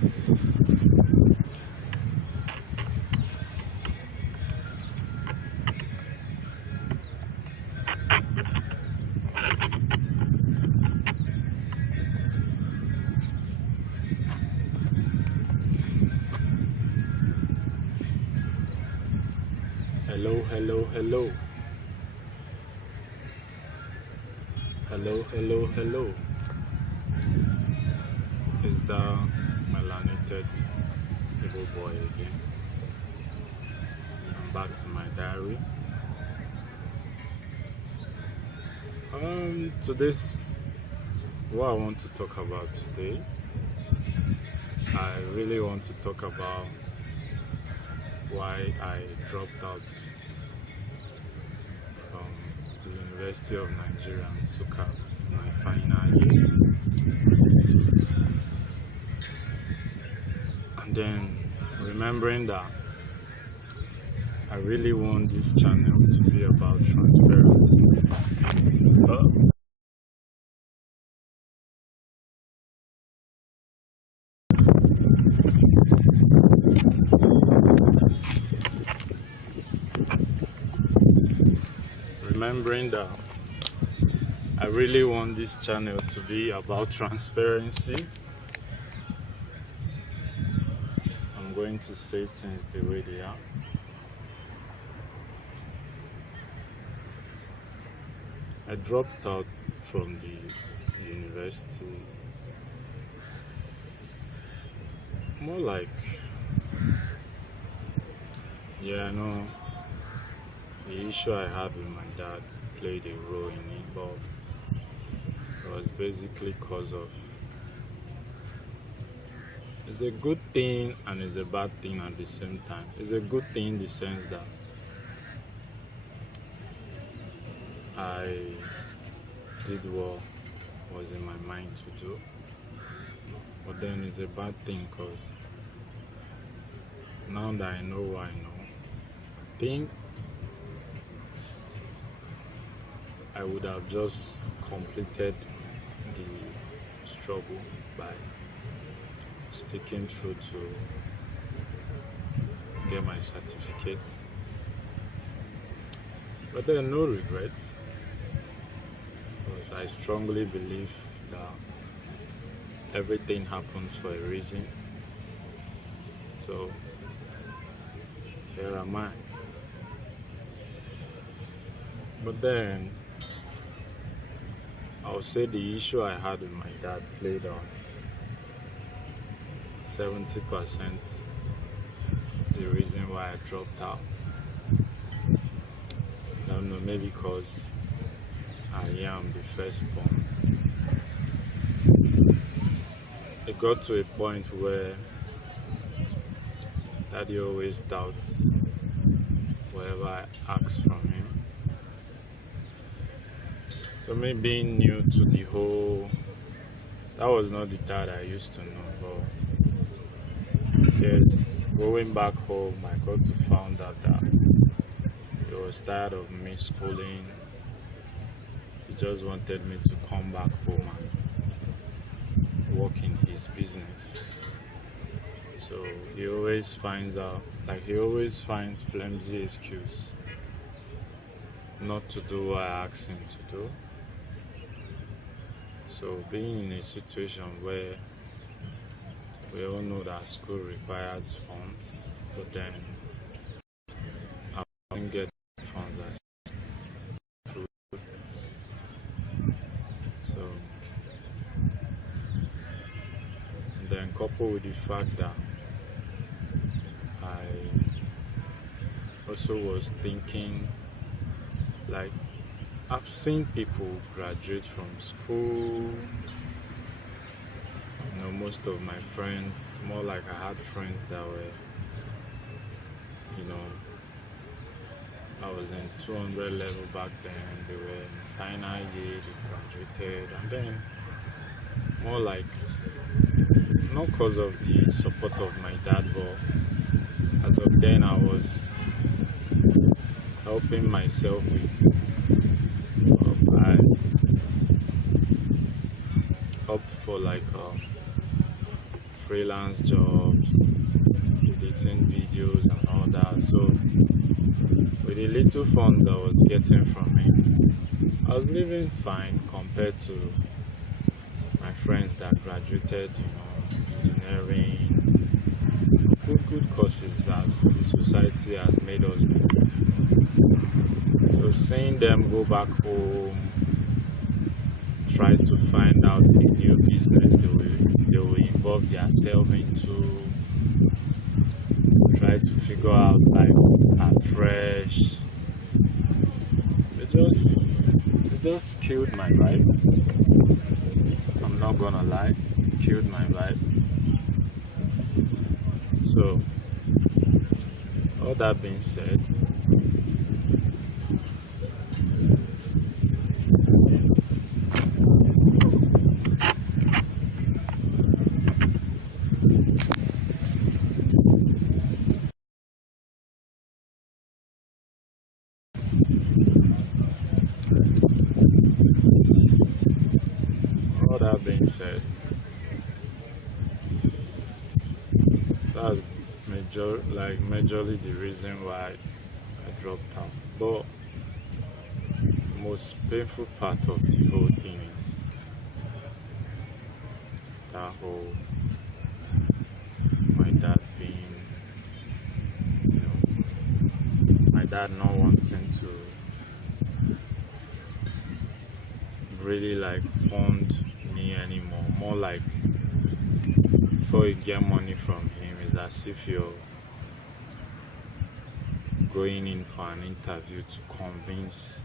Hello, hello, hello. Hello, hello, hello. Is the melanated little boy again? I'm back to my diary. Today's what I want to talk about today. I really want to talk about why I dropped out from the University of Nigeria, Nsukka, my final year. And then remembering that I really want this channel to be about transparency. But remembering that I really want this channel to be about transparency, I'm going to say things the way they are. I dropped out from the university more like, I know the issue I had with my dad played a role in it, but it was basically because of, it's a good thing and it's a bad thing at the same time. It's a good thing in the sense that I did what was in my mind to do, but then it's a bad thing because now that I know what I know, I think I would have just completed the struggle by sticking through to get my certificates. But there are no regrets, because I strongly believe that everything happens for a reason. So here am I. But then I'll say the issue I had with my dad played on 70% the reason why I dropped out. I don't know, maybe because I am the firstborn. It got to a point where Daddy always doubts whatever I ask from him. So me being new to the whole, that was not the dad I used to know, but yes, going back home, I got to find out that he was tired of me schooling. He just wanted me to come back home and work in his business. So he always finds flimsy excuse not to do what I ask him to do. So being in a situation where we all know that school requires funds, but then I don't get funds as true. So and then coupled with the fact that I also was thinking, like, I've seen people graduate from school. You know, most of my friends, more like I had friends that were, I was in 200 level back then. They were in final year, they graduated, and then more like, not because of the support of my dad, but as of then I was helping myself with, I opted for like freelance jobs, editing videos and all that. So with the little fund I was getting from it, I was living fine compared to my friends that graduated, engineering, good courses as the society has made us believe. So seeing them go back home, try to find out a new business they will involve themselves into, try to figure out life afresh. It just killed my vibe. I'm not gonna lie, it killed my vibe. So all that being said, all that being said, that's majorly the reason why I dropped out. But the most painful part of the whole thing is that whole my dad being, my dad not wanting to really like fund me anymore. More like before you get money from him, it's as if you're going in for an interview to convince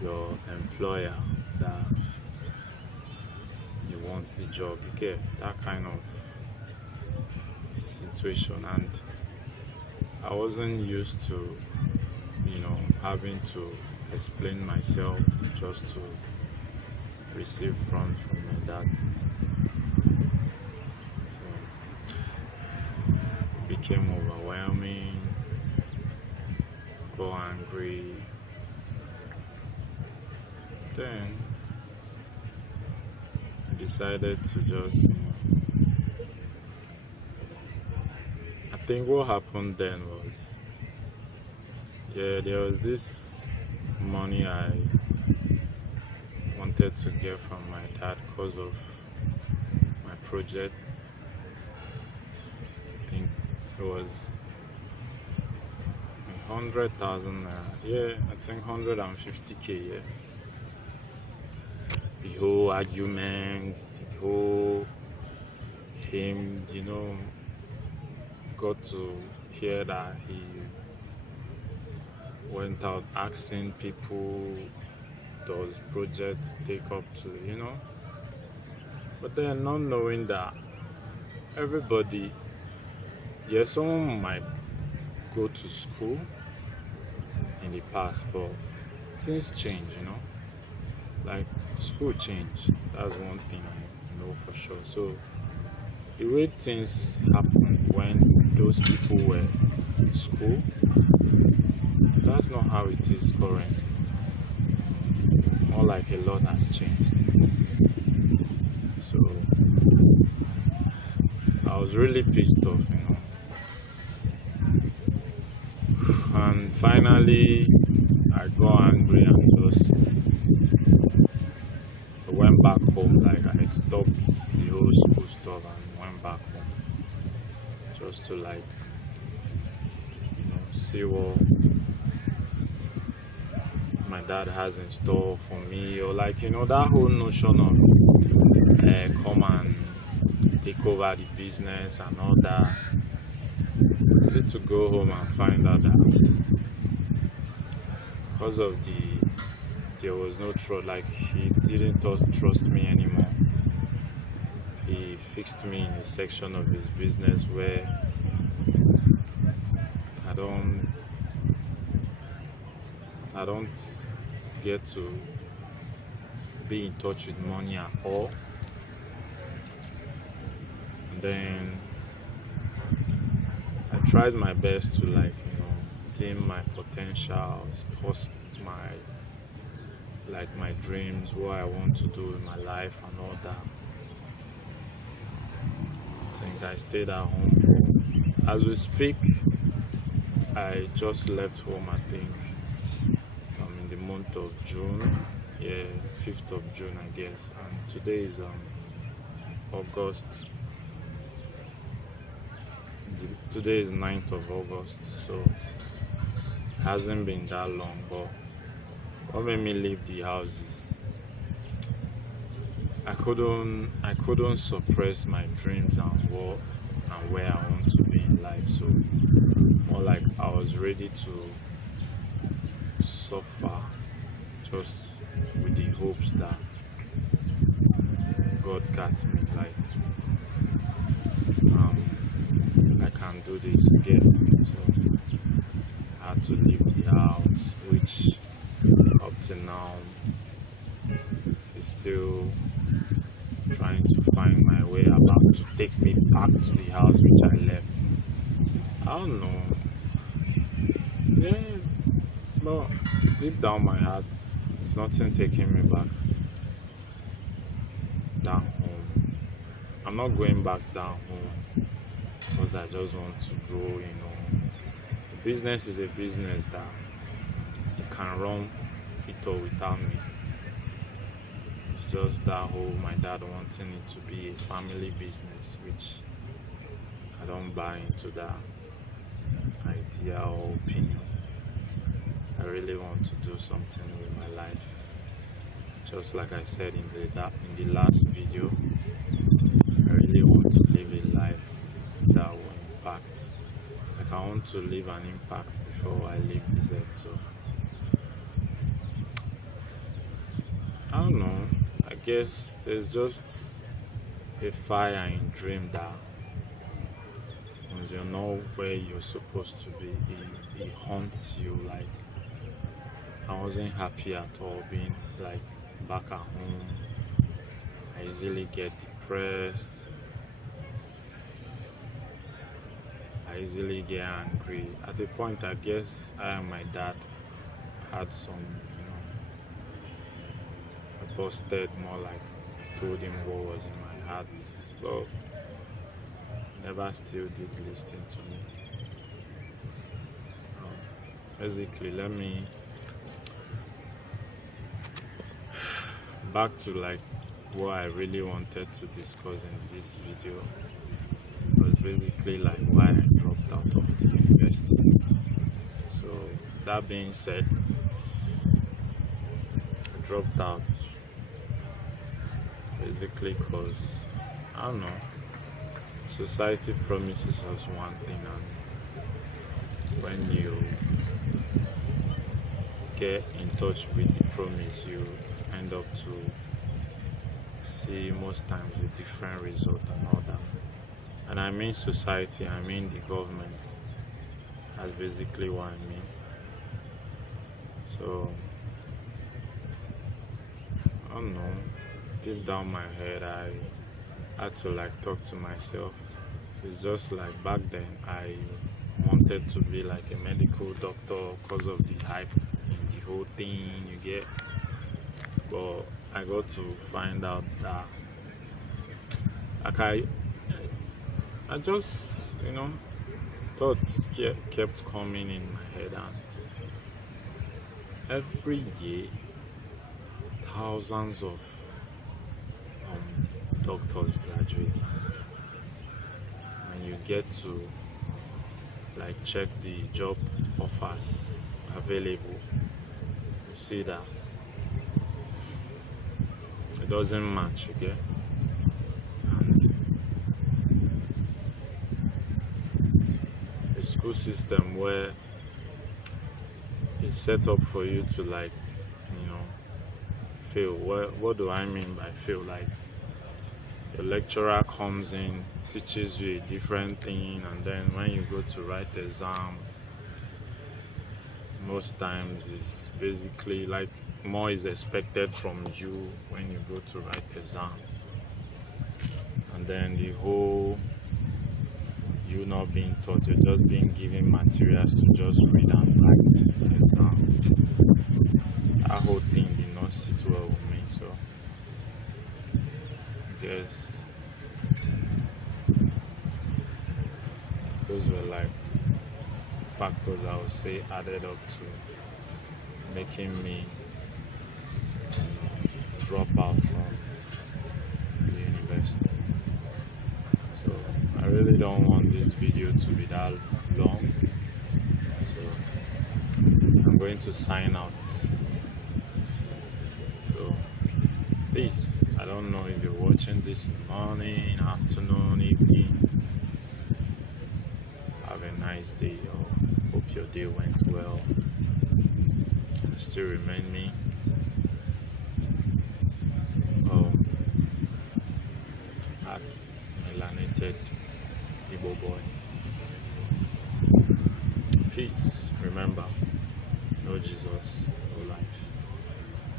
your employer that you want the job. You get that kind of situation, and I wasn't used to, having to explain myself just to receive funds from my dad. So it became overwhelming, got angry. Then I decided to just, I think what happened then was, there was this money I wanted to get from my dad because of my project. I think it was 100,000. Yeah, I think 150K. Yeah. The whole argument, the whole him, got to hear that he went out asking people does projects take up to, but then not knowing that everybody, someone might go to school in the past, but things change, like school change. That's one thing I know for sure. So the way things happened when those people were in school, that's not how it is currently. More like a lot has changed. So I was really pissed off, and finally I got angry and just went back home. Like I stopped the whole school stuff and went back home just to see what my dad has in store for me, or that whole notion of come and take over the business and all that. I need to go home and find out that because of there was no trust, he didn't trust me anymore. He fixed me in a section of his business where I don't get to be in touch with money at all. And then I tried my best to dim my potentials, post my dreams, what I want to do in my life and all that. think I stayed at home for, as we speak, I just left home, I think, in the month of June. Yeah, 5th of June, I guess. And today is August. Today is 9th of August, so it hasn't been that long. But what made me leave the house is I couldn't suppress my dreams and where I want to be in life. So more like I was ready to suffer just with the hopes that God got me. Like I can do this again. So I had to leave the house, which up to now is still trying to find my way about to take me back to the house which I left. I don't know. Yeah, but deep down my heart, there's nothing taking me back down home. I'm not going back down home because I just want to grow. Business is a business that you can run it all without me. It's just that whole my dad wanting it to be a family business, which I don't buy into that idea or opinion. I really want to do something with my life. Just like I said in the last video, I really want to live a life that will impact. Like I want to leave an impact before I leave this earth. So I don't know. I guess there's just a fire in dream that once you know where you're supposed to be, it haunts you. Like I wasn't happy at all being like back at home. I easily get depressed. I easily get angry. At the point, I guess I and my dad had some, I busted more like I told him what was in my heart. But never still did listen to me. Basically, let me back to like what I really wanted to discuss in this video was basically like why I dropped out of the university. So that being said, I dropped out basically because I don't know, society promises us one thing, and when you get in touch with the promise, you end up to see most times a different result and all that. And I mean society, I mean the government. That's basically what I mean. So I don't know, deep down my head I had to like talk to myself. It's just like back then I wanted to be like a medical doctor because of the hype in the whole thing, you get. But I got to find out that like I just thoughts kept coming in my head, and every year thousands of doctors graduate, and you get to like check the job offers available, you see that it doesn't match again. And the school system where it's set up for you to like fail. What do I mean by fail? Like the lecturer comes in, teaches you a different thing, and then when you go to write the exam, most times it's basically like more is expected from you when you go to write the exam, and then the whole you not being taught, you're just being given materials to just read and write the exam. That whole thing did not sit well with me, so I guess those were like factors I would say added up to making me drop out from the university. So I really don't want this video to be that long. So I'm going to sign out. So peace. I don't know if you're watching this in the morning, afternoon, evening. Have a nice day, or hope your day went well. Still remind me at melanated Igbo boy. Peace. Remember, no Jesus, no life.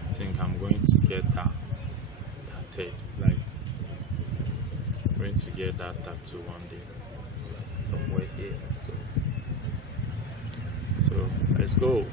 I think I'm going to get that tattooed. Like, I'm going to get that tattoo one day, like somewhere here. So let's go.